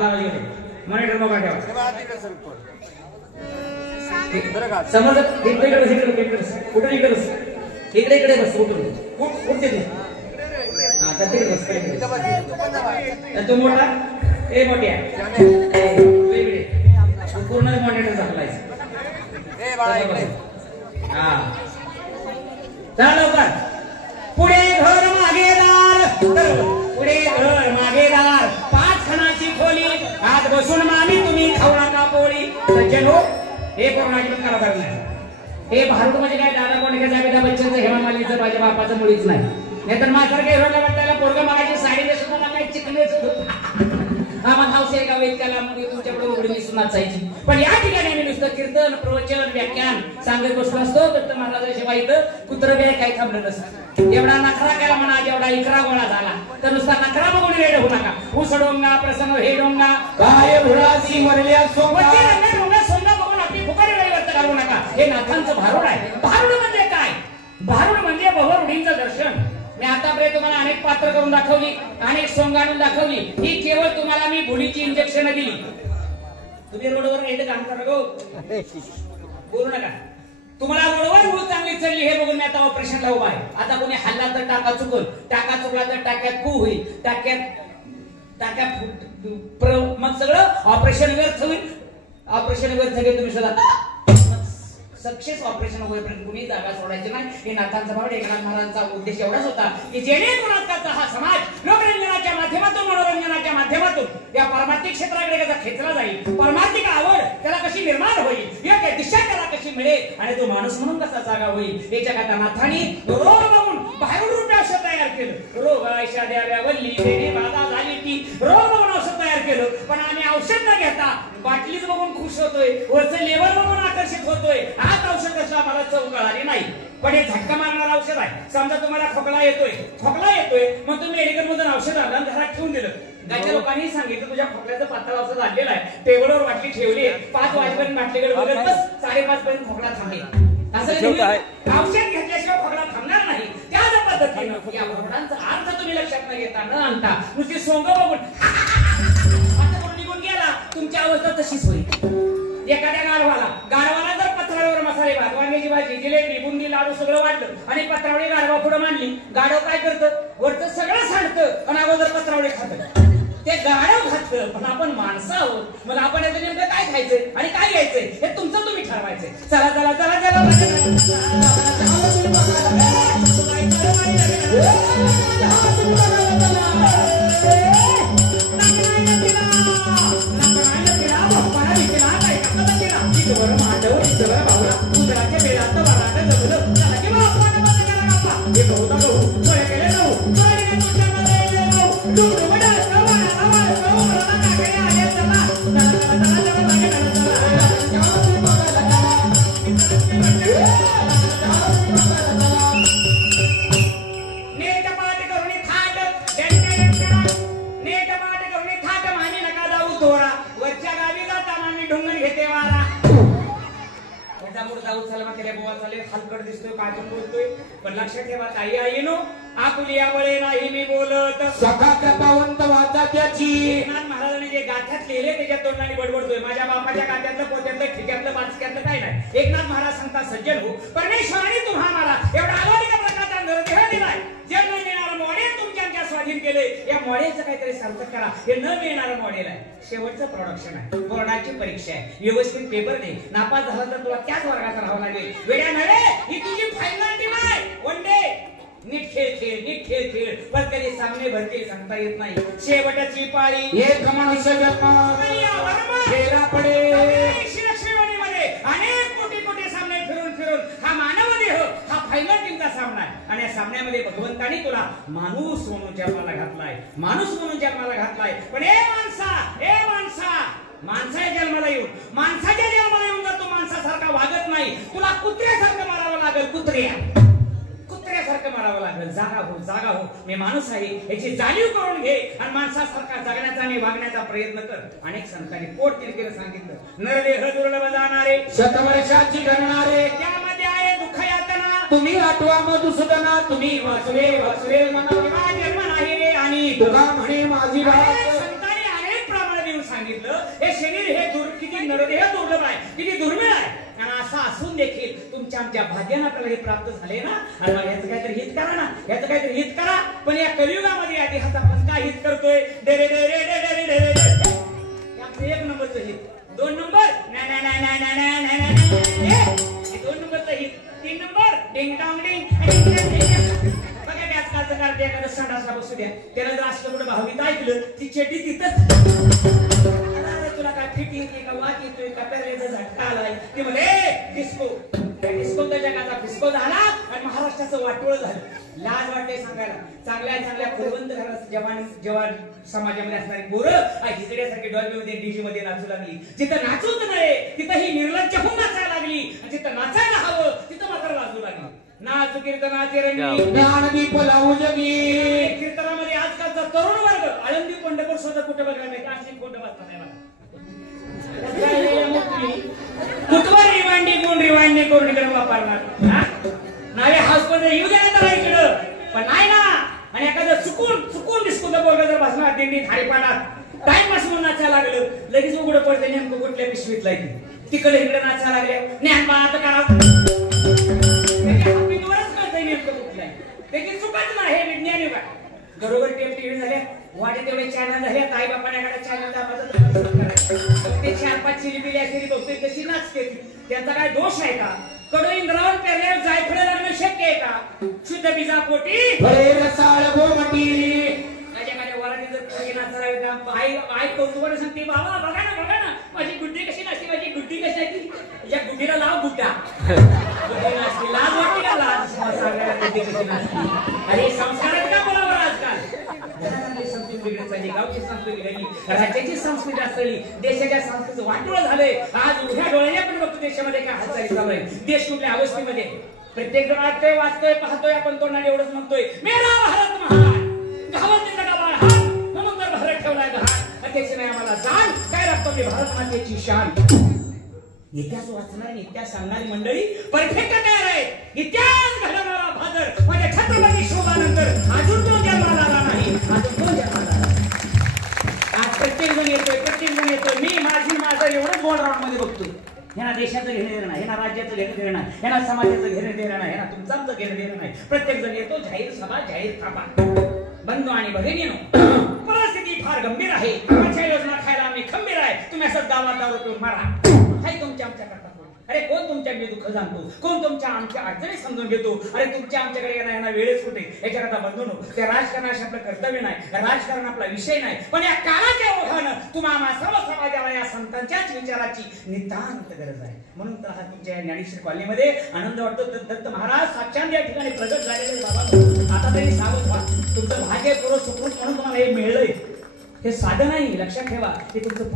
मला monitor mobile ठेवा समोर इकडे कुठून इकडे बस कुठे तू मोठा ए मोठ्या पूर्ण मॉनिटर झालाय चला लवकर पुढे घर मागेदार पुढे घर मागेदार 5 खणाची खोली आत बसून मामी तुम्ही खाऊ नका पोळी सज्जन हो हे कोरोनाची पण करा करणार हे भारत म्हणजे काय दादा कोण काय अमिताभ बच्चनचं हेमा मालिनीचं माझ्या बापाचं मुळीच नाही नाहीतर माझ्यासारख्या हिरोला वाटायला पोरगा मागायची साडी नेसून मला काय चिकनेच आम्हाला हौस आहे का वेदकाला तुमच्याकडे उघडी दिसून नाचायची पण या ठिकाणी आम्ही नुसतं कीर्तन प्रवचन व्याख्यान सांगत बसलो असतो दत्त महाराजांच्या इथं कुत्र बी काय थांबलं नसतं एवढा नखरा केला म्हणा जेवढा इकरा गोळा झाला तर नुसता नखरा बघून वेळ होऊ नका ऊस डोंगा प्रसंग हे डोंगा काय भुरासी मरल्या सोबत सोंगा बघून आपली फुकारी वेळेवर घालू नका हे नाथांचं भारूड आहे भारूड म्हणजे काय भारूड म्हणजे भवरूढींचं दर्शन मी आतापर्यंत तुम्हाला अनेक पात्र करून दाखवली अनेक सोंग आणून दाखवली ही केवळ तुम्हाला मी भुलीची इंजेक्शन दिली तुम्ही रोडवर येते काम करा गो बोलू नका तुम्हाला रोडवर भूल चांगली चढली हे बघून मी आता ऑपरेशनला उभा आहे आता कोणी हल्ला तर टाका चुकला तर टाक्यात पू होईल टाक्यात मग सगळं ऑपरेशन व्यर्थ होईल ऑपरेशन व्यर्थ गेले तुम्ही सगळं सक्सेस ऑपरेशन होईपर्यंत कुणी जागा सोडायची नाही हे नाथांचा भाव एकनाथ महाराजांचा उद्देश एवढाच होता की जेणेकरून हा समाज लोकरंजनाच्या माध्यमातून मनोरंजनाच्या माध्यमातून या परमार्थिक क्षेत्राकडे कसा खेचला जाईल परमार्थिक आवड त्याला कशी निर्माण होईल या दिशा त्याला कशी मिळेल आणि तो माणूस म्हणून कसा जागा होईल याच्या करता नाथांनी रोग बघून बाहेरून रूपे औषध तयार केलं रोग आयशा द्याव्या वल्ली देणे बाधा झाली की रोग बघून औषध तयार केलं पण आम्ही औषध न घेता बाटलीच बघून खुश होतोय वरचं लेवल बघून आकर्षित होतोय आज औषध कसं आम्हाला चव कळाली नाही पण हे झटका मारणारं औषध आहे समजा तुम्हाला खोकला येतोय मग तुम्ही मेडिकल मधून औषध आणलं घरात ठेवून दिलं गायच्या लोकांनी सांगितलं तुझ्या खोकल्याचं पातळ औषध आणलेलं आहे टेबलवर बाटली ठेवली 5 वाजेपर्यंत बाटलीकडे बघत बस 5:30 पर्यंत खोकला थांबेल असं औषध घेतल्याशिवाय खोकला थांबणार नाही त्याच पद्धतीनं या खोकड्यांचा अर्थ तुम्ही लक्षात न घेता न आणता नुसती सोंग बघून निघून गेला तुमची अवस्था तशीच होईल एखाद्या गाढवाला जर पत्रावळीवर मसाले भात वांग्याची भाजी जिलेबी बुंदी लाडू सगळं वाटलं आणि पत्रावळी गाढवा पुढे मांडली गाढव काय करतं वरचं सगळं सांडतं आणि अगोदर पत्रावळी खातं ते गाढव खातं पण आपण माणसं आहोत मग आपण याचं नेमकं काय खायचंय आणि काय घ्यायचंय हे तुमचं तुम्ही ठरवायचंय चला चला चला चला हलकट दिसतोय काय पण बोलतोय पण लक्षात ठेवा ताई आईनो आपुलिया वळे नाही मी बोलत सखा कृपावंत वाचा त्याची एकनाथ महाराजांनी जे गाथ्यात लिहिले त्याच्या तोंडाने बडबडतोय माझ्या बापाच्या गाथ्यातलं पोत्यातलं ठिक्यातलं बाचक्यातलं काय नाही एकनाथ महाराज सांगता सज्जन हो परमेश्वराने तुम्हाला एवढा अलौकिक प्रकारचा नरदेह दिलाय जे न मिळणारं मॉडेल तुमच्या स्वाधीन केले या मॉडेलचं काहीतरी सार्थक करा हे न मिळणारं मॉडेल आहे शेवटचं प्रोडक्शन आहे बोर्डाची परीक्षा आहे व्यवस्थित पेपर दे नापास झाला तर तुला त्याच वर्गात राहावं लागेल वेड्या नव्हे ही तुझी फायनल टीम आहे वन डे नीट खेळ पण कधी सामने भरतील सांगता येत नाही शेवटची पाळी एक मनुष्य जन्म खेळा पडे शिवश्रीवाणीमध्ये अनेक कोटी सामने फिरून हा मानव देह हा फायनल टीमचा सामना आहे आणि या सामन्यामध्ये भगवंतानी तुला माणूस म्हणून जन्माला घातलाय पण ए माणसा माणसाच्या जन्माला येऊन जर तू माणसासारखा वागत नाही तुला कुत्र्यासारखं मारावं लागेल कुत्र्यासारखं मारावं लागेल जागा हो मी माणूस आहे याची जाणीव करून घे आणि माणसासारखा जगण्याचा आणि वागण्याचा प्रयत्न कर अनेक संतांनी पोट तिरकेला सांगितलं नरदेह दुर्लभ जाणारे शतवर्षाची घडणारे त्यामध्ये आहे दुःख यातना तुम्ही आठवा मधुसूदना तुम्ही वाचले म्हणा जन्म नाही रे आणि तुला म्हणे माझी बात संतांनी अनेक प्रमाण देऊन सांगितलं हे शरीर हे किती नरदेह दुर्लभ आहे, किती दुर्मिळ आहे. आणि असं असून देखील तुमच्या आमच्या भाग्यानं आपल्याला हे प्राप्त झाले ना. आणि मग याचं काहीतरी हित करा ना, याचं काहीतरी हित करा. पण या कलियुगामध्ये या देहाचा आपण काय हित करतोय? डे रे रे रे रे रे रे रे. याचं 1 नंबरचं हित, 2 नंबर नाही नाही नाही नाही नाही नाही नाही, 2 नंबरचं हित, 3 नंबर डिंग डॉंग डिंग. बघा ते आजकालचं कार्य एखादं संडासला बसू द्या, त्याला जर असलं कुठं भावीत ऐकलं ती चेटी तिथंच. तुला काय फिट येते का, वाट येतोय का, पेरलेचा झटका आलाय ते म्हणे डिस्को. डिस्कोचा जगाचा डिस्को झाला आणि महाराष्ट्राचं वाटोळ झालं. लाज वाटते सांगायला. चांगल्या चांगल्या कुलवंत घरात जवान समाजामध्ये असणारी पोरं हिजड्यासारखी डॉल्बीमध्ये डीजे मध्ये नाचू लागली. जिथं नाचूच नाही तिथं ही निर्लज्ज होऊन नाचायला लागली, आणि जिथं नाचायला हवं तिथं मात्र वाजू लागली. नाच कीर्तनाचे रंगी ज्ञानदीप लावू जगी. कीर्तनामध्ये आजकालचा तरुण वर्ग आळंदी पंढरपूर सुद्धा कुठे बघायला नाही, काशी कोणतं वाचता नाही मला. रिवांडी कोण रिवांडी करून इकडे वापरणार नावे हॉस्पिटल येऊ द्या त्याला इकडं, पण नाही ना. आणि एखादं चुकून दिसतो तर बोलगा जर भासणार दिंडी थाळीपाडात टाइम पास म्हणून नाचायला लागलं, लगेच उघडं पडते नेमकं कुठल्या पिशवीतला तिकडे इकडे नाचायला लागले. ज्ञान आता करा नेमकं कुठलं आहे त्याची चुकच नाही. हे विज्ञान युग आहे. घरोघर टेप टीव्ही झाल्या, वाटे तेवढे चॅनल झाले, आई बापाण्याकडे चॅनल दाखवायचं ते 4-5 चिलीबिली असेल बघते तशी नाचते. त्यांचा काय दोष आहे का? कडू इंद्रावर पेरल्यावर जायफळ लागणं शक्य आहे का? शुद्ध बीजापोटी माझ्याकडे वराठी जर पोटी नाचायला आई कौतुकाने सांगते, बाबा बघा ना माझी गुड्डी कशी नाचते, माझी गुड्डी कशी आहे ती, या गुड्डीला लाव गुड्डा. लाज वाटते का? लाज सांगायला गुड्डी कशी नाचते. अरे संस्कारात का बोलावं आजकाल? संस्कृती बिघडत चालली, गावची संस्कृती बिघडली, राज्याची संस्कृती असली, देशाच्या संस्कृतीचं वाटोळ झालंय. आज उघड्या डोळ्याने आपण बघतो देशामध्ये काय हालचाली चालू आहे, देश कुठल्या अवस्थेमध्ये. प्रत्येक जण ऐकतोय, वाचतोय, पाहतोय, आपण तोंडाने एवढंच म्हणतोय मेरा भारत महान, गावात गावाळ हात म्हणून तर भारत ठेवलाय गहाण. अध्यक्ष नाही आम्हाला जाण काय लागतो की भारत मातेची शान. इतिहास वाचणारी इतिहास सांगणारी मंडळी परफेक्ट तयार आहे. इतिहास घडवणारा भादर म्हणजे छत्रपती शोभानंतर अजून तो जन्माला आला नाही, अजून तो जन्माला आला. आज प्रत्येक जण येतोय मी माझं एवढं गोल राऊंड मध्ये बघतोय. ह्यांना देशाचं घेणं देणं नाही, ह्यांना राज्याचं घेणं देणं नाही, ह्यांना समाजाचं घेणं देणं नाही, ह्यांना तुमचं घेणं देणं नाही. प्रत्येक जण येतो, जाहीर सभा, जाहीर थापा. बंधू आणि भगिनीनो, परिस्थिती फार गंभीर आहे. आमच्या योजना खायला आम्ही खंबीर आहे. तुम्ही असं दावा दारू पिऊन मारा. हाय तुमच्या आमच्याकडे. अरे कोण तुमच्या मी दुःख जाणतो, कोण तुमच्या आमच्या अडचणी समजून घेतो. अरे तुमच्या आमच्याकडे येणं वेळच कुठे. याच्याकरता बंधून त्या राजकारणाशी आपलं कर्तव्य नाही, राजकारण आपला विषय नाही, पण या काळाच्या ओघानं तुम्हाला सर्व समाजाला या संतांच्याच विचाराची नितांत गरज आहे. म्हणून तर हा तुमच्या ज्ञानेश्वर कॉलनीमध्ये आनंद वाटतो. दत्त महाराज साक्षात या ठिकाणी प्रगट झालेले बाबा. आता तरी सावध व्हा. तुमचं भाग्य सुखरूप म्हणून तुम्हाला हे मिळलंय. हे साधं नाही, लक्षात ठेवा. हे तुमचं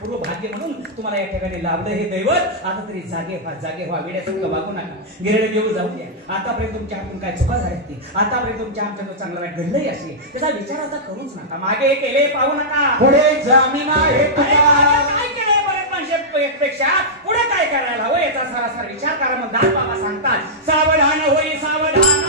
पूर्व भाग्य म्हणून तुम्हाला या ठिकाणी लाभलं हे दैवत. आता तरी जागे व्हा. वेड्यासारखं वागू नका. गिरडे देऊ जाऊ द्या. आतापर्यंत तुमच्या हातून काय चुका झाल्या ती, आतापर्यंत तुमच्या आमच्या चांगलं वाईट घडलंही असेल त्याचा विचार आता करूच नका. मागे हे केले पाहू नका. पुढे जामीन आहे काय केलंय बरेच माणसापेक्षा पुढे काय करायला हवं याचा सरासर विचार करा. मग दास बाबा सांगतात सावधान होई सावधान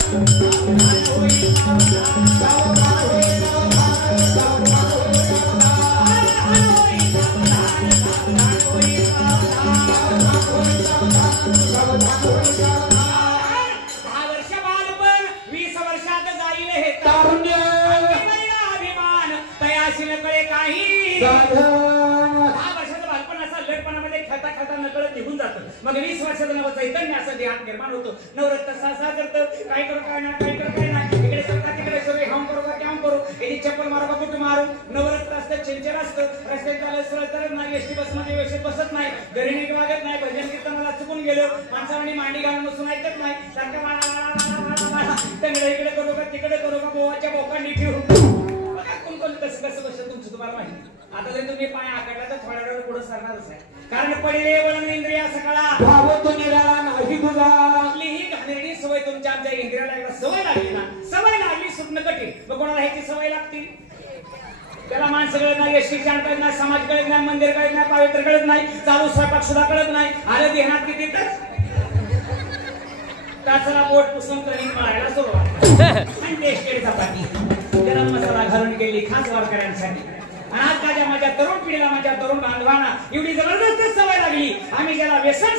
निघून जातं. मग 20 वर्षाचं नवं चैतन्य असं देहात निर्माण होतं. नवरत्न सासा करतं काय करू काय नाही इकडे सरकार तिकडे सगळे हम करू का क्या करू. एडी चप्पल मारू का कुठे मारू. नवरत्न असतं, चेंचर असतं, रस्त्यात चालत सरळ करत नाही, एसटी बस मध्ये व्यवस्थित बसत नाही, घरी नीट वागत नाही, भजन कीर्तनाला चुकून गेलं, माणसाने मांडी घालून बसून ऐकत नाही, सारखं तंगडे इकडे करू का तिकडे करू का बोवाच्या बोकांनी ठेवू. कोण कसं तुमचं तुम्हाला माहिती. आता जरी तुम्ही पाय आकडला तर थोड्या वेळ पुढे सरणारच आहे. कारण पडिले वळण इंद्रिया सकाळा नाही तुझा. आपली ही घाणेरडी सवय तुमच्या आमच्या इंद्रियाला एकदा सवय लागली ना, सवय लागली सुटणं कठीण. मग कोणाला ह्याची सवय लागतील. त्याला माणसं कळत नाही, एसटी स्टँड कळत नाही, समाज कळत नाही, मंदिर कळत नाही, पवित्र कळत नाही, चालू स्वयंपाक सुद्धा कळत नाही. आलं ध्यानात किती तासाला पोट पुसून कणिक मळायला सुरुवात आणि टेस्टेड चपाती गरम मसाला घालून गेली खास वारकऱ्यांसाठी. आणि आज माझ्या तरुण पिढीला, माझ्या तरुण बांधवांना एवढी जबरदस्त सवय लागली. आम्ही ज्याला व्यसन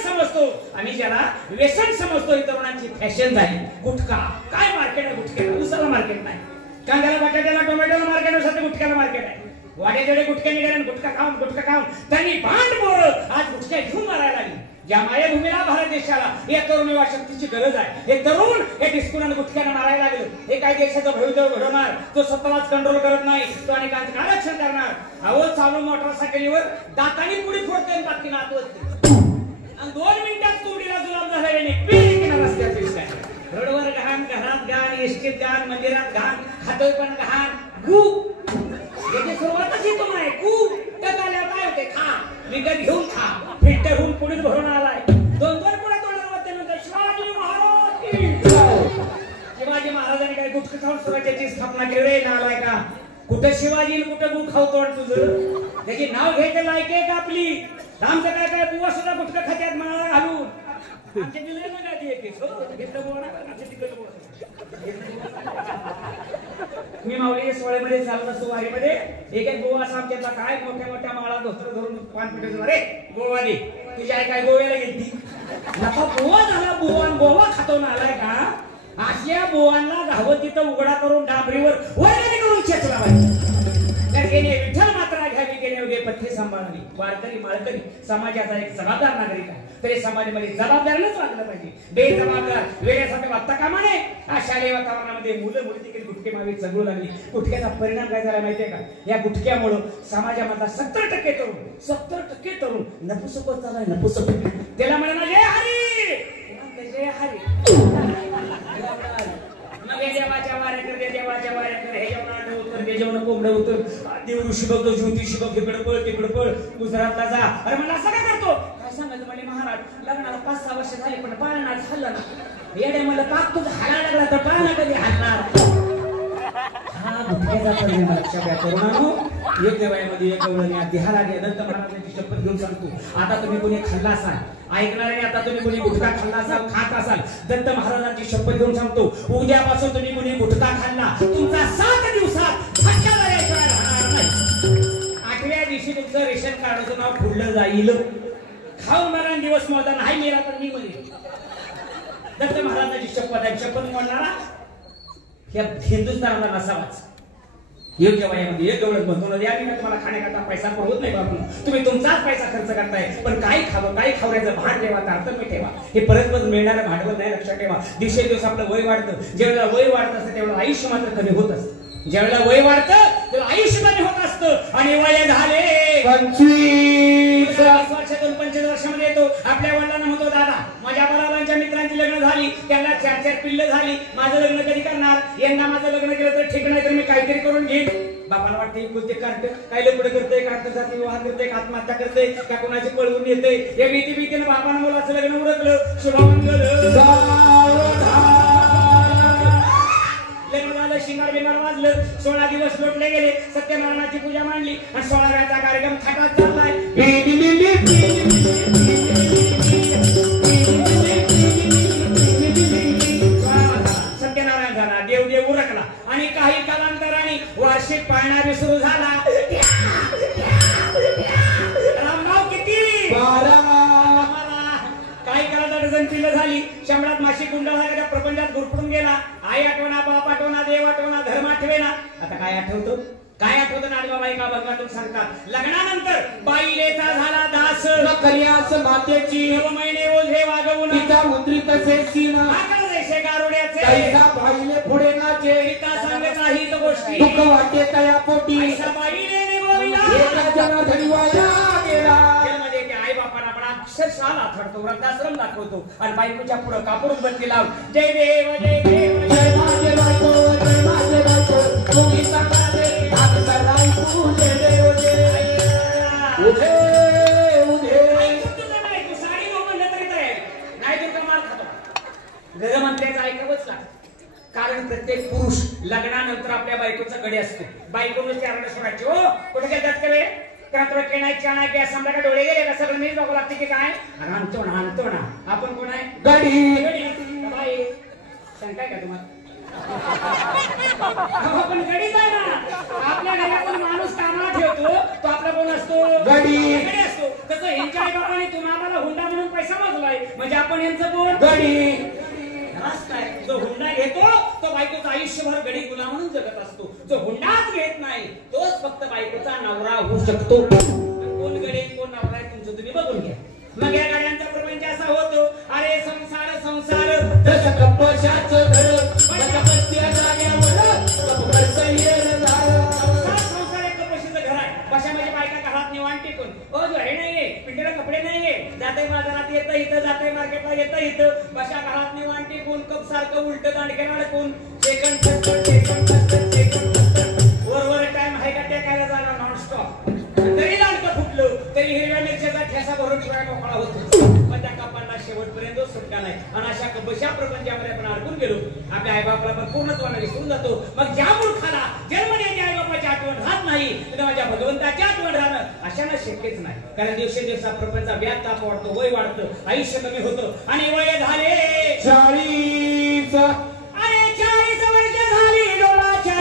समजतो ही तरुणांची फॅशन झाली. गुटखा काय मार्केट आहे गुटख्याला? दुसरं मार्केट नाही. कांद्याला, बटाट्याला, टोमॅटोला मार्केट आहे, गुटख्याला मार्केट आहे. वाड्याकडे गुटखे निघाले, गुटखा खाऊन त्यांनी भांड बोरं आज गुटख्या घेऊन मारायला लागली. ज्या मायभूमीला, भारत देशाला या तरुण युवा शक्तीची गरज आहे. हे तरुण हे डिस्कुनानं गुटख्यानं मारायला लागलं. हे काही देशाचं भवितव्य घडवणार, तो स्वतःलाच कंट्रोल करत नाही, तो अनेकांचं आरक्षण करणार. अहो चालू मोटरसायकलीवर दातानी पुढे फोडते, बाकी नातवत 2 मिनिटात तोडीला जुलाब झाला. रस्त्यात रोडवर घाण, घरात घाण, एसटीत घाण, मंदिरात घाण, खातोय पण घाण. याची सुरुवातच येतो नाही. त्यात आल्यावर काय होते? खा विकत घेऊन खा. फिल्टर होऊन पुढे भरून आलाय. 2-2 पुढे तोंडावर म्हणतात शिवाजी महाराज. शिवाजी महाराजांनी काय गुटखा खाऊन स्वराज्याची स्थापना केली रे नालाय का? कुठं शिवाजी कुठं गु खावतो तुझं? त्याची नाव घ्यायचं लायक आहे का आपली? आमचं काय काय बुवा सुद्धा गुटखा खात्यात माळा घालून आमच्या दिले ना काय मी माऊली सोहळ्यामध्ये चालत असतो वारीमध्ये. एक गोवा असा आमच्यातला काय मोठ्या माळा धोतर धरून पान पिटायचं. अरे गोवा दे, तुझी आई काय गोव्याला गेली? नका गोवा झाला. गोवा खातो ना आलाय का? अशा बोवांना घावं तिथं उघडा करून डांबरीवर वैराणी करून चेचला पाहिजे. विठ्ठल मात्रा घ्यावी, गेले उगे पथ्य सांभाळावी. वारकरी माळकरी समाजाचा एक जबाबदार नागरिक आहे, तरी समाजामध्ये जबाबदारीनंच वागलं पाहिजे. बेजबाबदार वेळेसाठी वागता कामा नये. शालेय वातावरणामध्ये मुलं मुली देखील गुटखे मागे चढू लागली. गुटख्याचा परिणाम काय झाला माहितीये का? या गुटख्यामुळं समाजामधला 70% तरुण नपुसक होत चाललाय. नपुसक त्याला म्हणा जय हरी, जय हरी. देवाच्या वाऱ्या कर हे जेवण उतर, ते जेवण कोंबडं उतर. देव ऋषी बघतो, ज्योतिषी बघ, तिकडं पळ गुजरातला जा. अरे म्हणलं असं काय करतो? काय सांगायचं म्हणजे महाराज लग्नाला 5-6 वर्ष झाली पण पाळणा हल्ला ना. येडे मला पाक तुझा हाला लागला तर पाळणा कधी हलणार? हा गुटख्याचा परिणाम लक्षात घ्या तरुणांनो. एक देवामध्ये एक गवळणी देहाला दत्त महाराजांची शपथ घेऊन सांगतो, आता तुम्ही कोणी खाल्ला असाल ऐकणारे, आता तुम्ही कोणी गुटखा खाल्ला असाल, खात असाल, दत्त महाराजांची शपथ घेऊन सांगतो, उद्यापासून तुम्ही कोणी गुटखा खाल्ला तुमचा 7 दिवसात फटका याशिवाय राहणार नाही. 8व्या दिवशी तुमचं रेशन कार्डाचं नाव फुडलं जाईल. खाऊन मरण दिवस मोजा नाही मेला तर मी म्हणेन. दत्त महाराजांची शपथ आहे. शपथ मोडणारा या हिंदुस्थानाला नसावाच. योग्य वयामध्ये एक गवळण म्हणतो ना, यावी मी तुम्हाला खाण्याकरता पैसा पुरवत नाही बाबू, तुम्ही तुमचाच पैसा खर्च करताय. पण काय खावं, काय खावण्याचं भान ठेवा, तारतम्य ठेवा. हे परत मिळणारं भांडवल नाही, लक्षात ठेवा. दिवसेदिवस आपलं वय वाढतं. ज्यावेळेला वय वाढत असतं त्यावेळेला आयुष्य मात्र कमी होत असतं. ज्यावेळेला वय वाढतं त्यावेळेला आयुष्य कमी होत असतं. आणि वय झाले 25 वर्षातून 25 वर्षामध्ये येतो. आपल्या वडिलांना म्हणतो, दादा माझ्या बराबांच्या मित्रांची लग्न झाली, त्यांना 4-4 पिल्लं झाली, माझं लग्न कधी करणार? यंदा माझं लग्न केलं तर ठीक नाही, तर मी काहीतरी करून घेईन. बापाला वाटते कोणते कार्ट काय लपड करतोय, का जाती विवाह करतोय, का आत्महत्या करतोय, का कोणाची पळवून येते. या भीतीनं बापानं मुलाचं लग्न उरकलं. शुभमंगल लग्न झालं, शिंगार बिंगार वाजलं, 16 दिवस लोटले गेले. सत्यनारायणाची पूजा मांडली आणि 16व्याचा कार्यक्रम थाटात चाललाय. सत्यनारायण झाला, देव उरकला आणि काही कालांतराने वार्षिक पाळणा सुरू झाला. रामभाव किती? 12. काही काळात अडचण पिल्लं झाली. शंभरात माशी गुंडाळा त्या प्रपंचात गुरफडून गेला. आई आठवणा, बाप आठवणा, देव आठवणा, धर्म आठवेना. आता काय आठवतं? काय आठवतं? नाडबाबाई का बंगातून सांगतात, लग्नानंतर बाईलेचा झाला दास, कल्यास मातेची 9 महिने ओझे वागवून तिचा मुद्रित सेसीन आकल देशे गारुड्याचे कैसा बाईले पुढे नाचे पिता सांगत नाही तो गोष्टी दुःख वाटे तया पोटी कैसा बाईले निगोविला एका जना धडीवाया गेला. त्यामध्ये त्या आई बापाला आपण अक्षरशः लाथडतो, वृद्धाश्रम दाखवतो आणि बायकोच्या पुढे कापडून बंदी लावून जय देव जय देव जय माझे बायको जय माझे बायको तुम्ही सांगा रे भाग कराय तू जय देव जय उधे उधे तू साडी नो म्हणलं तरी तयार नाही तर कमाल खातो. घरमंत्र्याचं ऐकावंच लागतं. कारण प्रत्येक पुरुष लग्नानंतर आपल्या बायकोचा गडी असतो. बायकोनं चारडे सोडायची. हो कुठे गेलात का रे? रात्र केणाय चाणा की असं का डोळे गेले का सगळं मीच बघावं लागते की काय? आणतो ना आपण कोण आहे? गडी बाई सांगताय का तुम्हाला? आपण गडीच आहे ना. आपल्या घरात माणूस कामाला ठेवतो आपण यांचं कोण गडी काय जो हुंडा घेतो तो बायकोचं आयुष्यभर गडी गुलाम म्हणून जगत असतो. जो हुंडाच घेत नाही तोच फक्त बायकोचा नवरा होऊ शकतो. कोण गडी कोण नवरा आहे तुमचं तुम्ही बघून घ्या. मग या गाड्यांचा प्रपंच असा होतो. अरे संसार संसार जसं कपशाचं घर माझ्या बसत्या जाग्यावर कपडचं येणं झालं. संसार एक कपशीचं घर आहे. कशा म्हणजे बायका घरात निवांत टिकून घरे नाहीये पिंडीला कपडे नाहीये जाते बाजारात येतं इथं जाते मार्केटला येतं इथं बशा घरात निवांत टिकून कप सारखं उलट दांडक्यानं अडकून सेकंड वर टाइम आहे का टेकायला जाणार नॉनस्टॉप. तरी दांडकं फुटलं तरी हिरव्या मिरच्याचा ठेसा भरून ठेवायला मोकळा होतो. पण त्या कपांना शेवटपर्यंत सुटका नाही. आणि अशा कपशा प्रपंचामध्ये आपण अडकून गेलो. आपल्या आईबापाला पण पूर्णत्वाने विसरून जातो. मग ज्या मूर्खाला जन्मण्याची आईबापाची आठवण राहत नाही तेव्हा माझ्या भगवंताची आठवण राहणं अशानं शक्यच नाही. कारण दिवसेंदिवस प्रपंचा व्याज ताप वाढतो वय वाढतं आयुष्य कमी होतं आणि वय झाले 40. अरे 40 वर्ष झाली डोळाच्या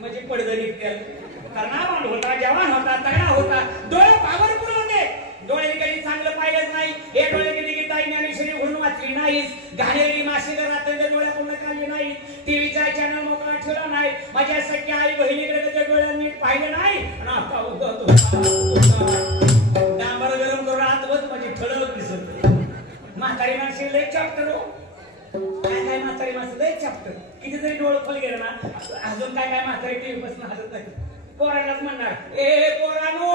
म्हणजे पडदणी करणार होता जवान होता तगडा होता डोळे पावरफुल होते. डोळे कधी चांगलं पाहिलंच नाही. हे डोळे कधी गीता ज्ञानेश्वरी म्हणून वाचली नाहीस. घाणेरी माशी रात्र डोळ्या पूर्ण काढली नाही. टीव्हीचा चॅनल मोकळा ठेवला नाही. माझ्या सख्या आई बहिणीकडे त्या डोळ्यांनी नीट पाहिलं नाही. आणि आता डांबर गरम करून आतवत माझी ठळक दिसत. म्हातारी माणशी लय चॅप्टर हो. काय काय म्हातारी माणसं लय चॅप्टर. किती जरी डोळं खोल गेलं ना अजून काय काय म्हातारी टीव्ही बसून हसत नाही. पोरांनाच म्हणणार ए पोरानो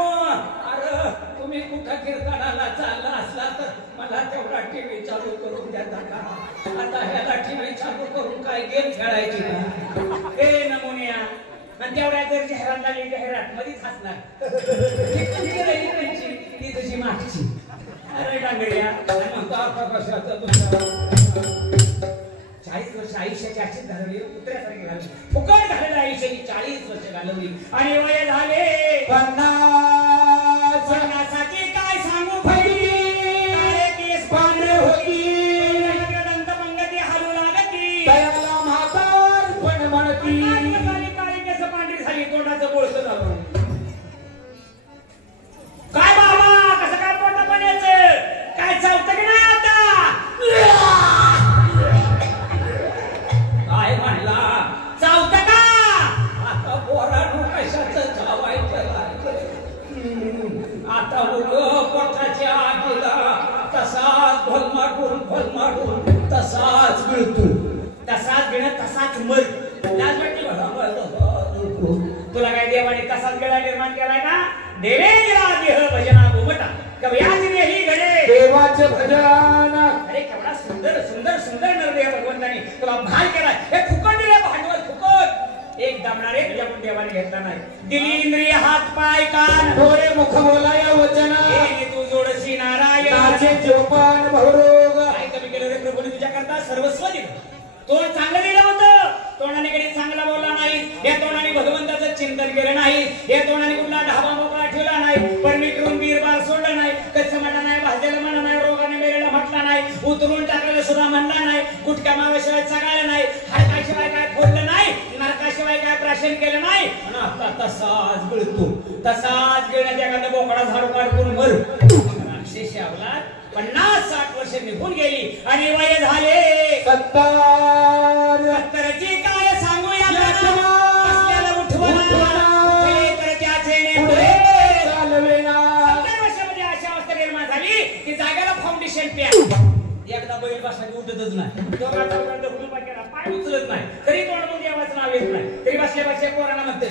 अरे तुम्ही कुठं कीर्तनाला चालला असला तर मला तेवढा टीव्ही चालू करून द्या का. आता ह्याला टीव्ही चालू करून काय गेम खेळायची हे नमुनिया. आणि तेवढ्या जर जाहिरात लागली जाहिरात मध्येच हसणार ती तुझी मागची. अरे डांगरिया म्हणतो आता कशाचं तुमच्या 40 वर्ष आयुष्याची अशीच घालवली कुत्र्यासारखी घालवली. फुकट घालवली आयुष्याची 40 वर्ष घालवली. आणि वय झाले 50. 50ची काय सांगू काळे केस पांढरे होती दंतपंगती हलू लागती दयाला म्हातार पण म्हणती काळी केस पांढरी झाली तोंडाचं बोळसं झालं. काय बाबा कसं काय पोट पाण्याचं काय चावतं की नाही आता काय म्हणला चावतं का. आता पोरांनो कशाचं चावायचं आता पोटाच्या आगीला तसाच भलमाडून तसाच गिळतो. तसाच गिळत तसाच मर. लाज वाटली तुला काय देवाने तसाच गिळा निर्माण केलाय का. देवे गेला देह भजना गोमटा कवयाची देही घडे देवाचं भजन. अरे केवढा सुंदर सुंदर सुंदर निर्णय भगवंताने तुला भाल केलाय. हे फुकट दिले भांडवल फुकट. एक दामणार एक जपून देवाने घेतला नाही. दिली इंद्रिय हात पाय कान डोळे मुख बोलाया वचन तू जोडशी नारायण नाचे चोपन भवरोग. काय कमी केलं रे प्रभूने तुझ्या करता सर्वस्व दिलं. तोंड चांगलं दिलं होतं. तोंडाने कधी चांगला बोलला नाही. या तोंडाने भगवंताचं चिंतन केलं नाही. या तोंडाने कुठला ढाबा मोकळा ठेवला नाही. परमिटून बीरबार सोडलं नाही. कच्चं म्हणा नाही भाजलेलं म्हणा नाही. रोगाने मेलेला म्हटला नाही. उतरून टाकलेलं सुद्धा म्हणला नाही. गुटक्या माव्याशिवाय चगायला नाही. हाडकाशिवाय काय फोडलं नाही. नरकाशिवाय काय प्राशन केलं नाही. आणि आता तसाच गिळतो. तसाच गिळण्यात एखादा बोकडा झाडू काढून मर. राक्षसी अवलाद 50-60 वर्ष निघून गेली आणि वय झाले 70ची काय सांगूया असल्याला उठवला वर्षामध्ये अशा अवस्था निर्माण झाली की जागेला फाउंडेशन प्या. एकदा बैल बसला उठतच नाही. पाय उचलत नाही. तरी तोंडून देवाचं नाव येत नाही. तरी बसल्या बसल्या पोरांना म्हणते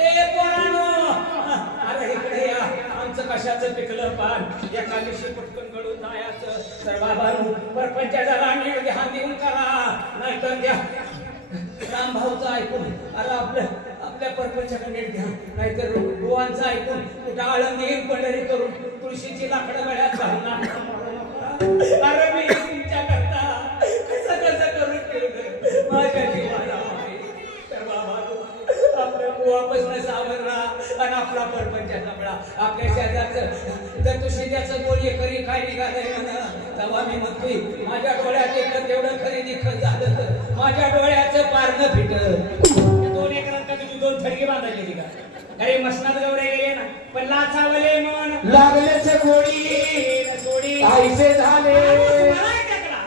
ए पोरांनो अरे इकडे या. आमचं कशाचं पिकलं पान एका दिवशी पटकन गळून जायचं. तर बाबांनो परपंचाचा राणी ध्यान देऊन करा नाहीतर द्या रामभाऊचं ऐकून अरे आपल्या परपंचाकडे घ्या. नाहीतर गोवांचं ऐकून कुठं आळंदी पंढरी करून तुळशीची लाकडं गळ्यात घालणार. अरे मी तुमच्या करता कसं करू थोडं सावध राहा आणि आपला परपंच सांभाळा. आपल्या शेजारचं जर तू शेजारचं गोळी करी काय निघालंय म्हणा तेव्हा मी म्हणतोय माझ्या डोळ्यात एकदा तेवढं खरेदी खत झालं तर माझ्या डोळ्याचं पारणं फिटत. 2 एकरात तुझी 2 थडगी बांधायची ती का? अरे मसनात गवडे गेले ना पण लाचावले मन लागलेच गोडी आईचे झाले.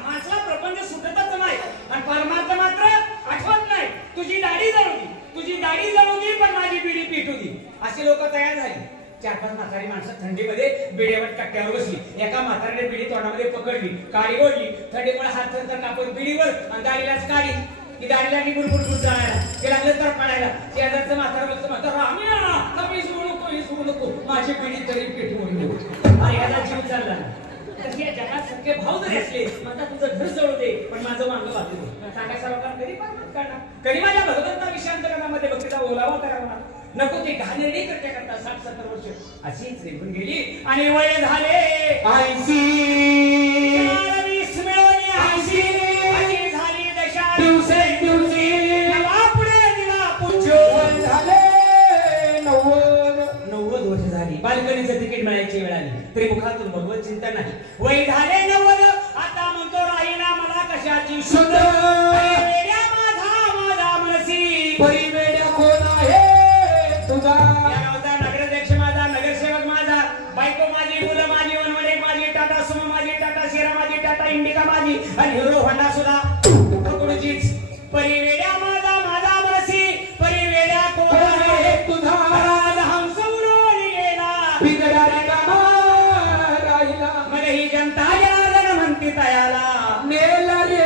माणसाला प्रपंच सुटतच नाही आणि परमार्थ मात्र आठवत नाही. तुझी दाढी जळू दे पण माझी बिडी पिटू दे अशी लोक तयार झाली. 4-5 म्हातारी माणसं थंडीमध्ये बिडीवर टक्क्यावर बसली. एका म्हातारीने बिडी तोंडामध्ये पकडली, काडी ओढली, थंडीमुळे हात थरथर कापून बिडीवर आणि दाढीलाच काढी. ती दाढी लागली बुडबुड जाळायला, ते लागलं तर पडायला. शेजारचं म्हातारं बघतं म्हातारं आम्ही सोडू नको माझी बिडी तरी पेटवून देऊ. अरे याचा जीव चालला. या जगात सगळे भाव जरी असले माझा तुझं घर जळू दे पण माझं मागं वाचू दे. सांगायचं लोकांना कधी परमार्थ काढणार, कधी माझ्या भगवंता विषयांतरामध्ये भक्तीचा ओलावा करावा नको. ते घाणेरडी करता 60-70 वर्ष अशीच निघून गेली आणि वय झाले 80 मिळवली 80 झाली दशा दिवसे पुढे दिला पुच्छ वय झाले 90 वर्ष झाली. बालकणीचं तिकीट मिळायची वेळ आली तरी मुखातून भगवत चिंतन नाही. वय झाले 90 आता म्हणतो राहीना मला कशाची शुद्ध माझा मनसी परिवेड्या कोण आहे तुझा. या गावचा नगराध्यक्ष माझा, नगरसेवक माझा, बायको माझी, मुलं माझी, वनवडे माझी, टाटा सुमो माझी, टाटा शेरा माझी, टाटा इंडिका माझी आणि हिरो होंडा सुद्धा कुठचीच. परिवेड्या माझा मनसी परिवेड्या कोण आहे तुझा. राज हंस उडून गेला बिगडारी गामा राहिला मग ही जनता जनार्दन म्हणती तयाला नेला रे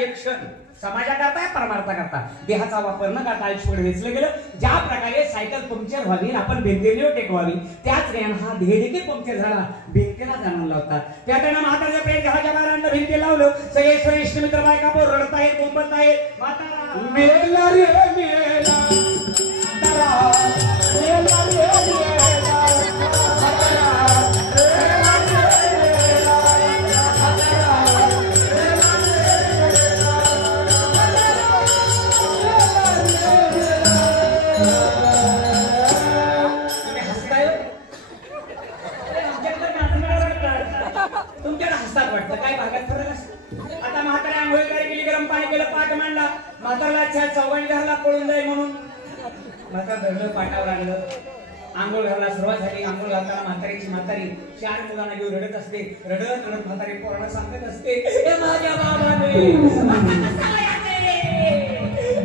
एक क्षण समाजाकरता परमार्थाकरता देहाचा वापर न करता आयुष्य वेचलं गेलं. ज्या प्रकारे सायकल पंक्चर व्हावी आपण भिंतीवर टेकवावी त्याच वेळेला हा देह देखील पंक्चर झाला भिंतीला जाणून लावतात. त्या त्यांना म्हाताऱ्या प्रेम घराच्या बाहेर भिंती लावलं. सगळे स्वयंष्ठ मित्र बायका पोर रडत आहेत, बोंबत आहेत. म्हातारा मेला रे मेला तुमच्याला हसतात वाटतं काय भागात फरक असतो. आता म्हाताऱ्या आंघोळ केली, गरम पाणी केलं, पाठ मांडला. म्हातारला चौघांनी घरला पळून जाईल म्हणून म्हातार धरलं, पाटावर आणलं, आंघोळ घालायला सुरुवात झाली. आंघोळ घालताना म्हातारी 4 मुलांना घेऊन रडत असते. रडत म्हातारी पोरांना सांगत असते माझ्या बाबाने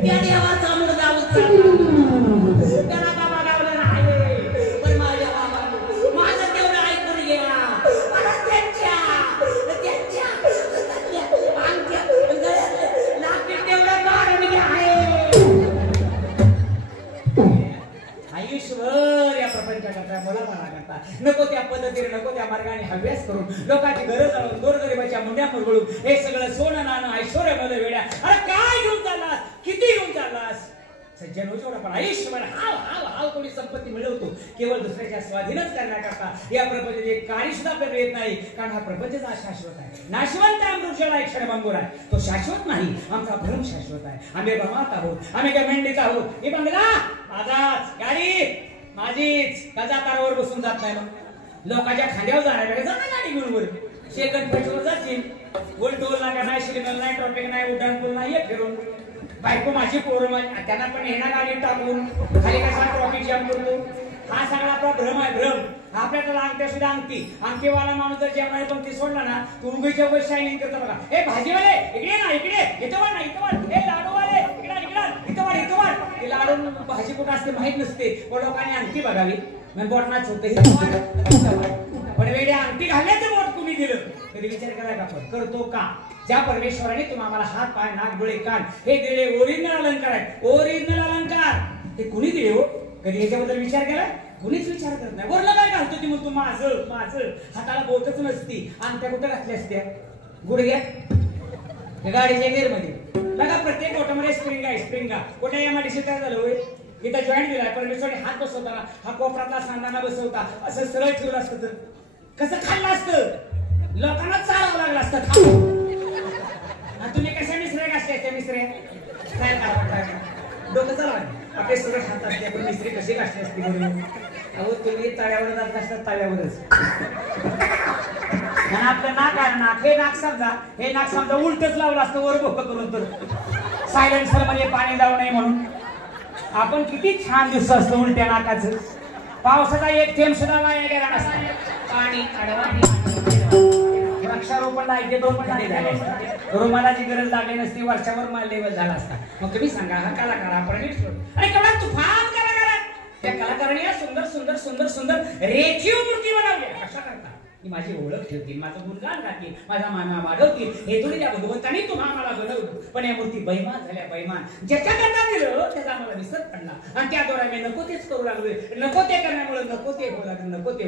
त्या देवाचा मुलगा उचलला त्याला बाबा गावला नाही पण माझ्या बाबाने माझं तेवढं ऐकून गेला. मला त्यांच्या लाकीट तेवढं काढून घ्या. आयुष्यभर या प्रपंचाकरता मुलाबाळा करता नको त्या पद्धतीने नको त्या मार्गाने अभ्यास करून लोकांची गरज आणून गोरगरिबाच्या मुंड्या मुरगळून हे सगळं सोनं नाणं ऐश्वर्यामध्ये वेड्या. अरे काय घेऊन चाललास, किती घेऊन चाललास. सज्जन हो पण आयुष्यभर हाव कोणी संपत्ती मिळवतो केवळ दुसऱ्याच्या स्वाधीनच करण्याकरता. या प्रपंचाचे कार्य सुद्धा आपल्याला येत नाही कारण हा प्रपंच शाश्वत आहे. नाशवंत अमृषाला एक क्षणभंगूर आहे, तो शाश्वत नाही. आमचा भ्रम शाश्वत आहे. आम्ही भ्रमात आहोत, आम्ही काय मेंढीत आहोत. हे बंगला माझाच, गाडी माझीच, गजा तारावर बसून जात नाही. मग लोकांच्या खांद्यावर जाण्यापेक्षा जा ना गाडी घेऊन वर सेकंड पेट्रोल जातील. गोल टोल नाका नाही, सिग्नल नाही, ट्रॉफिक नाही, उड्डाण पूल नाही, फिरून बायको माझी पोरं त्यांना पण येणार गाडी टाकून खाली कसा ट्रॉफिक जाम करतो. हा सगळा आपला भ्रम आहे, भ्रम. आपल्याला अंगठ्या सुद्धा अंगठीवाला माणूस जर जेवणारी पंक्ती सोडला ना तू उगीच्या वर शायनिंग करतो बघा. हे भाजीवाले इकडे ना, इकडे येतो ना, इथं हे लाडूवाले इकडे भाजी कुठं असते माहित नसते पण लोकांनी अंगठी बघावी मग बोटनाच होतं पण वेळी अंगठी घालण्याचं बोट कुणी दिलं कधी विचार करायला आपण करतो का ज्या परमेश्वराने तुम्हाला हात पाय नाक डोळे कान हे दिले ओरिजिनल अलंकार आहे ओरिजिनल अलंकार हे कुणी दिले हो कधी याच्याबद्दल विचार केला कुणीच विचार करत नाही वरला काय घालतो ती मग तू माझं हाताला बोटच नसती अंगठ्या कुठं घातल्या असत्या गुडघ्यात गाडीच्या गेअर मध्ये बघा प्रत्येक बोटामध्ये स्प्रिंगा कुठे एमआयडीसी काय झालं होय इथं जॉईंट दिलाय परमेश्वराने हात बसवताना हा कोपरातला सांगाना बसवता असं सरळ ठेवलं असतं तर कसं खाल्लं असतं लोकांना चालावं लागलं असतं तुम्ही कशा मिसऱ्या घासल्या त्या मिसऱ्या काय करा डोकं चालवा आपले सगळं हात असते आपण मिसरी कशी घासली असते अहो तुम्ही तळ्यावर जात असतात तळ्यावरच आणि आपलं नाक आहे नाक हे नाक समजा उलटच लावलं असतं वर बोक करून तर सायलेन्सर मध्ये पाणी जाऊ नये म्हणून आपण किती छान दिसत असतो उलट्या नाकाचं पावसाचा एक थेंब सुद्धा नाही गेला नसता पाणी वृक्षारोपण लायके 2 महिने झाले असते रुमालाची गरज लागली नसती वर्षावर माल लेवल झाला असता मग तुम्ही सांगा हा कलाकार आपण आणि केवढा तुफान कलाकार आहे त्या कलाकाराने सुंदर सुंदर सुंदर सुंदर रेखीव मूर्ती बनवली कशा करता की माझी ओळख ठेवतील माझं गुणगान गातील माझा माना वाढवतील हे थोडी त्या भगवंतानी तुम्हाला बनवलं पण या मूर्ती बैमान झाल्या बैमान ज्याच्या करता दिलं त्याचा आम्हाला विसर पडला आणि त्याद्वारे मी नको तेच करू लागलोय नको ते करण्यामुळे नको ते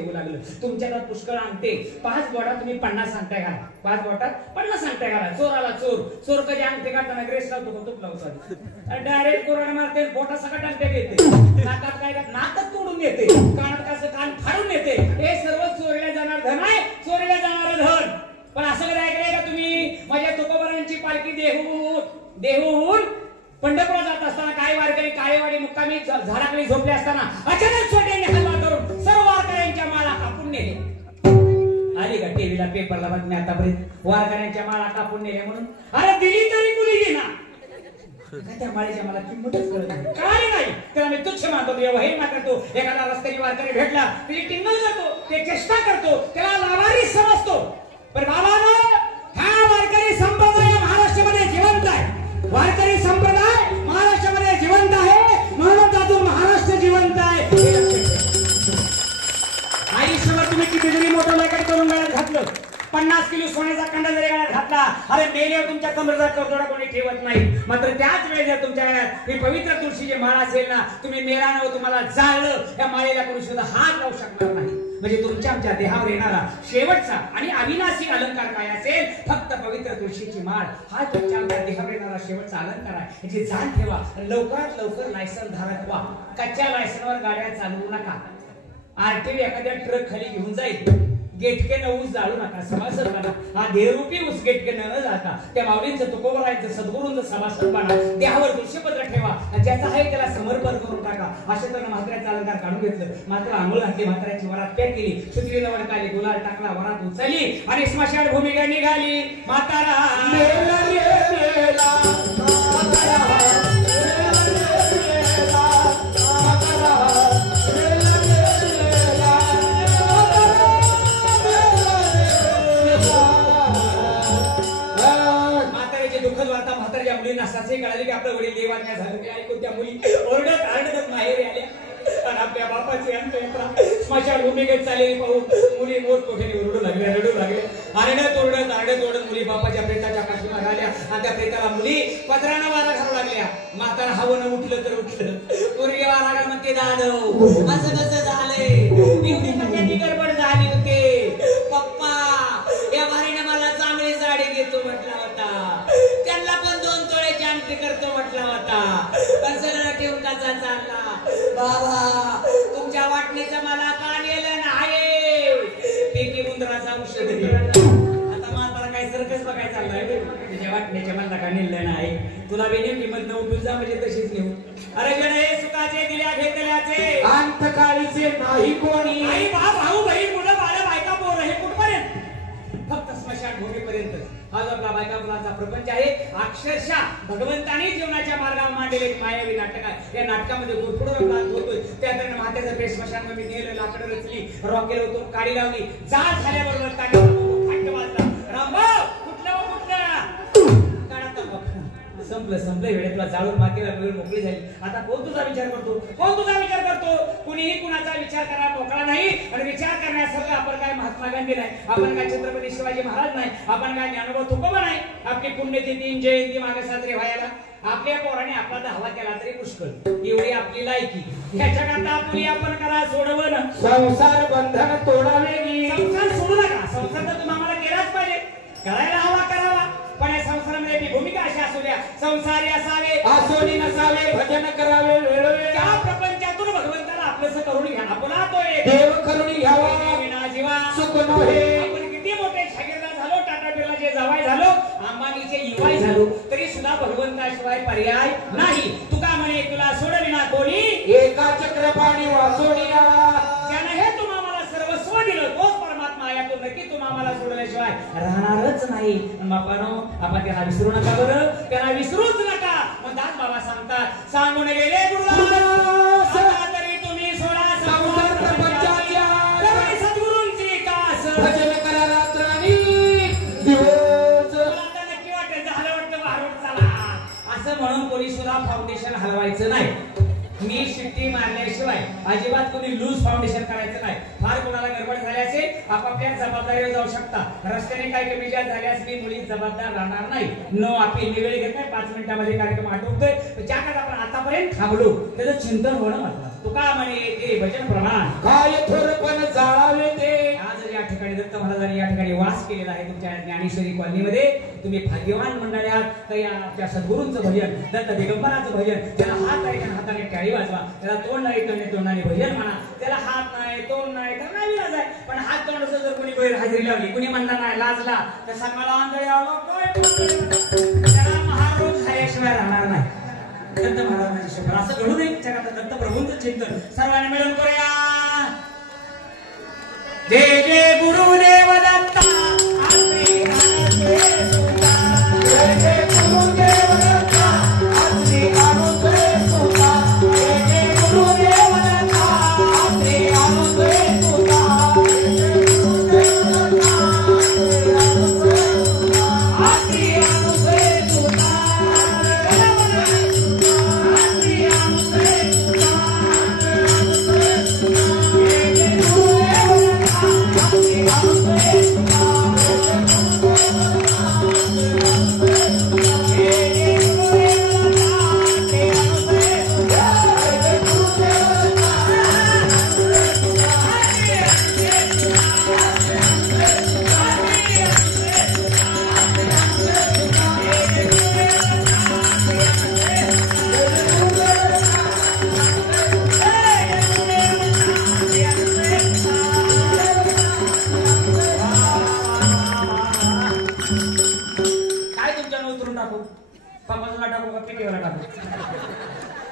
होऊ लागलं तुमच्याकडे पुष्कळ अंगठे 5 बोटात तुम्ही 50 अंगठ्या घाला 5 बोटात 50 अंगठ्या घाला चोराला चोर कधी अंगठे काढताना ग्रेस लावतो तूप लावतो डायरेक्ट कोरोना मारते बोटा सगळ्यात अंगठे घेते नाकात काय नाकच तोडून येते कानात कसं कान फाडून येते हे सर्व चोरीला जाणार धन आहे चोरीला जाणार धन पण असं कधी ऐकलंय का तुम्ही माझ्या तुकोबारांची पालखी देहून पंढरपूर जात असताना काही वारकरी काळेवाडी मुक्कामी झाडाखाली झोपले असताना अचानक छोट्याने हल्ला करून सर्व वारकऱ्यांच्या माळा कापून नेले आली का टीव्हीला पेपरला बातमी आतापर्यंत वारकऱ्यांच्या माळा कापून नेल्या म्हणून अरे दिली तरी कुणी घेणार त्या माळेच्या मला किंमतच कळत नाही काय नाही त्याला मी तुच्छ मानतो व्यवहार करतो एखादा रस्त्याने वारकरी भेटला तरी टिंगल जातो ते चेष्टा करतो त्याला लावारी समजतो पण बाबांनो हा वारकरी संप्रदाय महाराष्ट्रामध्ये जिवंत आहे वारकरी संप्रदाय महाराष्ट्रामध्ये जिवंत आहे म्हणून त्यातून महाराष्ट्र जिवंत आहे आयुष्यावर तुम्ही किती जरी मोठं लेखन करून गळ्यात घातलं 50 किलो सोन्याचा कंडा जरी गळ्यात घातला अरे मेल्यावर तुमच्या कमरेचा करदोडा कोणी ठेवत नाही मात्र त्याच वेळेस जर तुमच्या गळ्यात ही पवित्र तुळशीची माळ असेल ना तुम्ही मेल्यावर तुम्हाला जाळलं या माळेला कोणी सुद्धा हात लावू शकणार नाही म्हणजे तुमच्या आमच्या देहावर येणारा शेवटचा आणि अविनाशी अलंकार काय असेल फक्त पवित्र तुळशीची माळ हा तुमच्या आमच्या देहावर येणारा शेवटचा अलंकार आहे याची जाण ठेवा लवकरात लवकर लायसन धारक व्हा कच्च्या लायसनवर गाड्या चालवू नका आरटीव्ही एखाद्या ट्रक खाली घेऊन जाईल गेटके ऊस जाळू नका सभासद बना हा देहरूपी ऊस गेटके न जाता त्या माऊलींचं तुकोबरायचं सद्गुरूंचं सभासद बना देहावर तुळशीपत्र ठेवा ज्याचा आहे त्याला समर्पण करून टाका असे तर म्हाताऱ्याचा अलंकार काढून घेतलं मात्र आंघोळ घातली म्हाताऱ्याची वरात पॅक केली सुत्रीनं वडकाली गुलाल टाकला वरात उचलली आणि स्मशान भूमिका निघाली म्हातारा कळाले की आपल्या वडील देवाज्ञा झालं ते ऐकून त्या मुली ओरडत माहेर आल्या आणि आपल्या बापाचे स्मशान भूमिकेत चालेल पाहून मुली मोठ मोठ्याने रडू लागले आरडत ओरडत मुली बापाच्या प्रेताच्या पाठीमागे आल्या आणि त्या प्रेताला मुली पत्रानं वारा घालू लागल्या म्हातारा हवं उठलं तर उठलं पूर्वी वारा म्हणते दादव असं कसं झालंय गडबड झाली होते पप्पा या वारीने मला चांगली साडी घेतो म्हटला होता त्यांना पण 2 तोळ्याची अंगठी करतो म्हटला होता पण सगळं ठेवून कसा चालला बाबा तुमच्या वाटणीचं मला का नेलं नाही पेटी उंदराचा औषध आता म्हातारा काय सर्कस बघायला चाललाय तुझ्या वाटणीच्या मला का नेलं नाही तुला बेने किंमत न उठून जा म्हणजे तशीच नेऊ अरे जण सुखाचे दिल्या घेतल्याचे अंतकाळीचे नाही कोणी आई भाऊ बहीण मुलं बाळ बायका पोरं हे कुठपर्यंत फक्त स्मशान भूमीपर्यंत हा जो आपला बायका मुलांचा प्रपंच आहे अक्षरशः भगवंतानी जीवनाच्या मार्गावर मांडलेले एक मायावी नाटक आहे या नाटकामध्ये गुरफुडून नाच होतोय त्या दरम्यान मातेचं प्रेस स्मशानमध्ये नेलं लाकडं रचली रॉकेल होतो काडी लावली जाळ झाल्याबरोबर काडी वाजला रामभाऊ कुठलं काढा संपलं वेळ तुला जाळून मातीला वेळ मोकळी झाली. आता कोण तुझा विचार करतो? कुणीही कुणाचा विचार करायला मोकळा नाही. आणि विचार करण्यासारखं आपण काय महात्मा गांधी नाही, आपण काय छत्रपती शिवाजी महाराज नाही, आपण काय ज्ञानोबा तुकोबा नाही. आपली पुण्यतिथी जयंती मागे साजरी व्हायला आपल्या पोराने आपला दावा केला तरी पुष्कळ, एवढी आपली लायकी. ह्याच्याकरता आपण करा सोडवण संसार बंधन तोडावे. संसार सोडू नका. संसार तर तुम्ही आम्हाला केलाच पाहिजे, करायला हवा करावा. पण या संसारामध्ये ती भूमिका अशी असू द्या, संसारी असावे आसोनी नसावे, भजन करावे वेळोवेळी. त्या प्रपंचातून भगवंताला आपलंसं करून घ्या. पुन्हा तो एक देव करुणी घ्यावा विना जीवा सुख नव्हे. आपण किती मोठे शागिर्द झालो, टाटा बिर्लाचे जावाई झालो, अंबानीचे युवाई झालो, तरी सुद्धा भगवंताशिवाय पर्याय नाही. तुका म्हणे तुला सोडविना कोणी, एका चक्रपाणी वासोनिया. त्यानं हे तुम्हाला सर्वस्व दिलं, तोच परमात्मा. यातून नक्की तुम्हाला सोडल्याशिवाय राहणारच नाही. बापानो, आपण त्याला विसरू नका बरं, त्याला विसरूच नका. मग दास बाबा सांगतात, सांगून गेले गुरुदास तरी तुम्ही सोडा संसार प्रपंचाच्या सद्गुरूंची कास. भजन करा रात्रानी दिवस. आता नक्की वाटेल झालं वाटतं बाहेर चला असं म्हणून कोणी सुद्धा फाउंडेशन हलवायचं नाही. मी शिट्टी मारल्याशिवाय अजिबात कोणी लूज फाउंडेशन करायचं नाही. फार कोणाला गडबड झाली असेल आपापल्या जबाबदारीवर जाऊ शकता. रस्त्याने काही कमी जास्त झाल्यास मी मुली जबाबदार राहणार नाही. नो अपील वेळ घेत नाही. 5 मिनिटांमध्ये कार्यक्रम आटोपतोय. ज्याकडे आपण आतापर्यंत थांबलो त्याचं चिंतन होणं म्हटलं. तुका म्हणे ते भजन प्रमाण काय थोरपण जाळावे ते. आज या ठिकाणी दत्त महाराजांनी या ठिकाणी वास केलेला आहे तुमच्या ज्ञानेश्वरी कॉलनीमध्ये. तुम्ही भाग्यवान मंडळी आहात. तर या आपल्या सद्गुरूंचं भजन, दत्त दिगंबराचं भजन, त्याला हात आहे त्या हाताने टाळी वाजवा, त्याला तोंड नाही तर तोंडाने भजन म्हणा. त्याला हात नाही तोंड नाही तर नाही लाज आहे. पण हात तोंडाचं जर कोणी गैर हजेरी लावली, कुणी म्हणला नाही लाजला तर सांगायला आंधळी आलो त्याला महारोग झाल्याशिवाय राहणार नाही. दत्त महाराजांची शपथ असं घडू नये. जगात दत्त प्रभूंचं चिंतन सर्वांनी मिळून करूया. जय जय गुरुदेव दत्ता. जय जय गुरुदेव दत्ता. जय जय गुरुदेव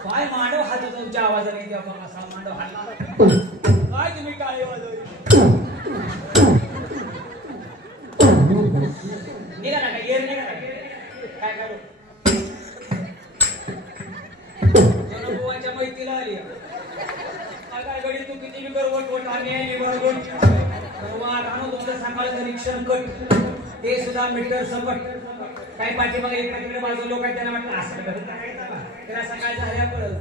काय मांडव हात तुमच्या आवाजाने असा मांडव हात काय तुम्ही काय निघा ना काय निघा ना काय करू जनबुवाच्या मैत्रीला आली काय गडी तू किती बरोबर आम्ही बरोबर राहणं तुमचं सांगायचं निरीक्षण कट ते सुद्धा मीटर संकट काही पाठीमागे इकडे तिकडे बाजू लोक आहेत त्यांना म्हटलं असं घडत आहे त्याला सकाळी झाल्या कळत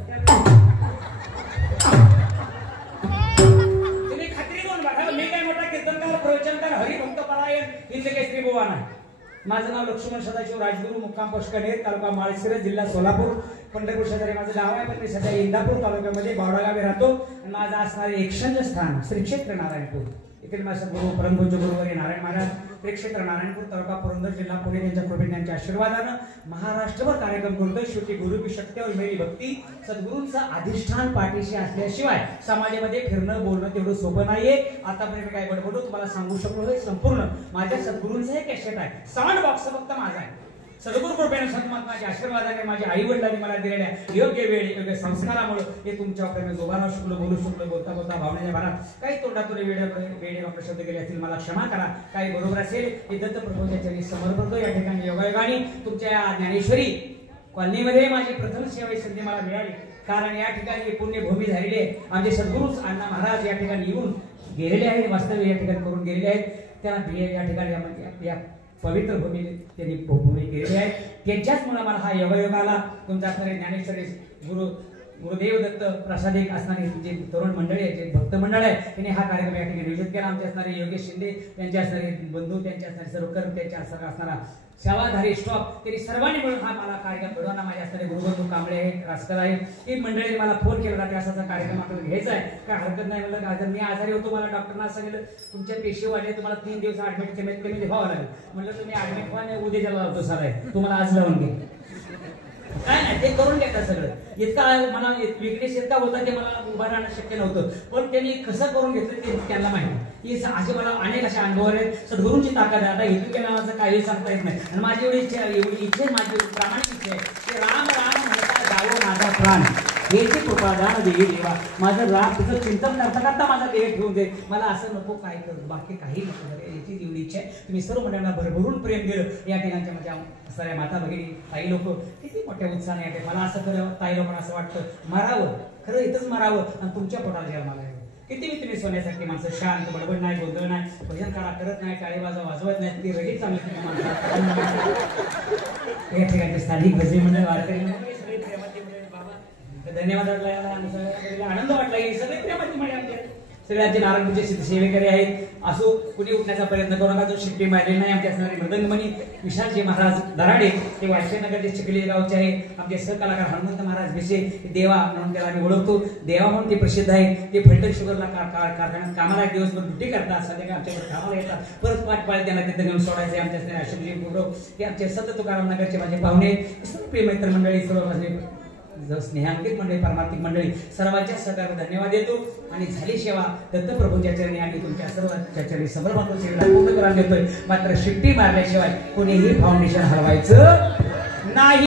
तुम्ही खात्री कोण बघा मी काय मोठा कीर्तनकार प्रवचनकार हरिभक्त परायण हिंदकेसरी बुवा नाही. माझं नाव लक्ष्मण सदाशिव राजगुरू मुक्काम पोस्टकनेर तालुका माळशिरस जिल्हा सोलापूर पंढरपूर शेजारी माझं गाव आहे. पण मी सध्या इंदापूर तालुक्यामध्ये बावडा गावी राहतो. माझं असणारे एकशंज स्थान श्री क्षेत्र नारायणपूर इथे माझा गुरु परमपूज्य गुरुवर्य नारायण महाराज श्री क्षेत्र नारायणपूर तालुका पुरंदर जिल्हा पुणे यांच्या कृपेने त्यांच्या आशीर्वादानं महाराष्ट्रभर कार्यक्रम करतोय. शेवटी गुरुकी शक्तीवर मिळाली भक्ती सद्गुरूंचं अधिष्ठान पाठीशी असल्याशिवाय समाजामध्ये फिरणं बोलणं तेवढं सोपं नाहीये. आतापर्यंत काय बडबडू तुम्हाला सांगू शकलो हे संपूर्ण माझ्या सद्गुरूंचं हे कॅसेट आहे. साऊंड बॉक्स फक्त माझा आहे. सद्गुरू कृपेने सन्मानाच्या आशीर्वादाने माझ्या आई वडिलांनी मला दिलेल्या योग्य वेळी योग्य संस्कारामुळे हे तुमच्याकडे जोबाना शकलो बोलू शकलो बोलता बोलता भावनेच्या भरात काही तोंडातून वेडे शब्द गेले असतील मला क्षमा करा. काही बरोबर असेल हे दत्त प्रभूंच्या चरणी समर्पतो. या ठिकाणी योगायोगाने तुमच्या ज्ञानेश्वरी कॉलनीमध्ये माझी प्रथम सेवा संधी मला मिळाली. कारण या ठिकाणी पुण्यभूमी झालेली आहे. आमचे सद्गुरू अण्णा महाराज या ठिकाणी येऊन गेलेले आहेत. वास्तव्य या ठिकाणी करून गेलेले आहेत. त्या या ठिकाणी पवित्र भूमी त्यांनी भूमी केलेली आहे. त्यांच्याच मुळे मला हा योगायोग आला. तुमचा असणारे ज्ञानेश्वरी गुरुदेव दत्त प्रसादिक असणारे जे तरुण मंडळी आहे, जे भक्त मंडळ आहे, त्यांनी हा कार्यक्रम या ठिकाणी नियोजित केला. आमचे असणारे योगेश शिंदे, त्यांचे असणारे बंधू, त्यांचे असणारे सर्वकर, त्यांच्या असणारा सेवाधारी स्टॉप, त्यांनी सर्वांनी मिळून हा मला कार्यक्रम घडवला. माझे असणारे गुरुबंधू कांबळे आहे, रासकर आहे, ही मंडळीने मला फोन केला की असा कार्यक्रम आपल्याला घ्यायचा आहे, काय हरकत नाही. म्हणलं का मी आजारी होतो, मला डॉक्टरना सांगितलं तुमच्या पेशी वाढले, तुम्हाला 3 दिवस ऍडमिट कमीत कमी व्हावं लागेल. म्हणलं तुम्ही ऍडमिट व्हा नाही, उद्या ज्याला लावतो सर आहे, तुम्हाला आज लावून घे. काय नाही ते करून घेतात सगळं. इतका मला विघ्नेश इतका होता की मला उभा राहणं शक्य नव्हतं, पण त्यांनी कसं करून घेतलं ते त्यांना माहिती. असे मला अनेक अशा अनुभव आहेत. सद्गुरूंची ताकद आहे. आता इतक्या नावाचं काही सांगता येत नाही. आणि माझी एवढी इच्छा माझी प्रामाणिक इच्छा आहे की राम राम म्हणता जावो माझा प्राण, याची कृपादान देवी देवा. माझं राम तुझं चिंतन करता करता माझा देह ठेवून दे. मला असं नको काय करू, बाकी काही नको. याची एवढी इच्छा आहे. तुम्ही सर्व मंडळांना भरभरून प्रेम दिलं. या ठिकाणच्या माझ्या साऱ्या माता भगिनी ताई लोक किती मोठ्या उत्साहाने येते. मला असं खरं ताई लोकांना असं वाटतं मारावं, खरं इथंच मारावं आणि तुमच्या पोटाला जन्माला यावं. किती मी तुम्ही सोन्यासारखी माणसं, शांत, बडबड नाही, गोंधळ नाही, भजन काढा करत नाही, टाळी वाजवत नाही, ती रगीत चांगली माणसं. या ठिकाणचे स्थानिक भजनी मंडळ, वारकरी मंडळ, सगळे प्रेमाची मंडळ. बाबा धन्यवाद वाटला, आनंद वाटला. हे सगळे प्रेमाची मंडळ आमच्या सगळ्यांचे नारायणपूरचे सेवेकरी आहेत. असो कुणी उठण्याचा प्रयत्न करू नका, जो शिट्टी मारलेली नाही. आमचे असणारे मृदंगमणी विशालजी महाराज दराडे, ते वायसेनगरचे चिखली गावचे आहे. आमचे सहकलाकार हनुमंत महाराज भिसे, देवा म्हणून त्याला आम्ही ओळखतो. देवा म्हणून ते प्रसिद्ध आहे. ते फलटण शुगरला कारखान्यात कामाला एक दिवसभर ड्युटी करतात, संध्याकाळी आमच्याकडे कामाला येतात. परत 5 पाळी त्यांना तिथे घेऊन सोडायचे. आमच्या असणारे आश्रमजी गुरव, ते आमचे सतत तुकाराम नगरचे माझे पाहुणे, सर्व प्रेमित्र मंडळी, सर्व माझे स्नेहांकित मंडळी, परमार्थिक मंडळी, सर्वांच्या सहकार्याला धन्यवाद देतो. आणि झाली सेवा दत्तप्रभूंच्या चरणी आणि तुमच्या सर्वांच्या चरणी समर्पण सेवेला पूर्ण करून देतोय. मात्र शिट्टी मारल्याशिवाय कोणीही फाउंडेशन हलवायचं नाही.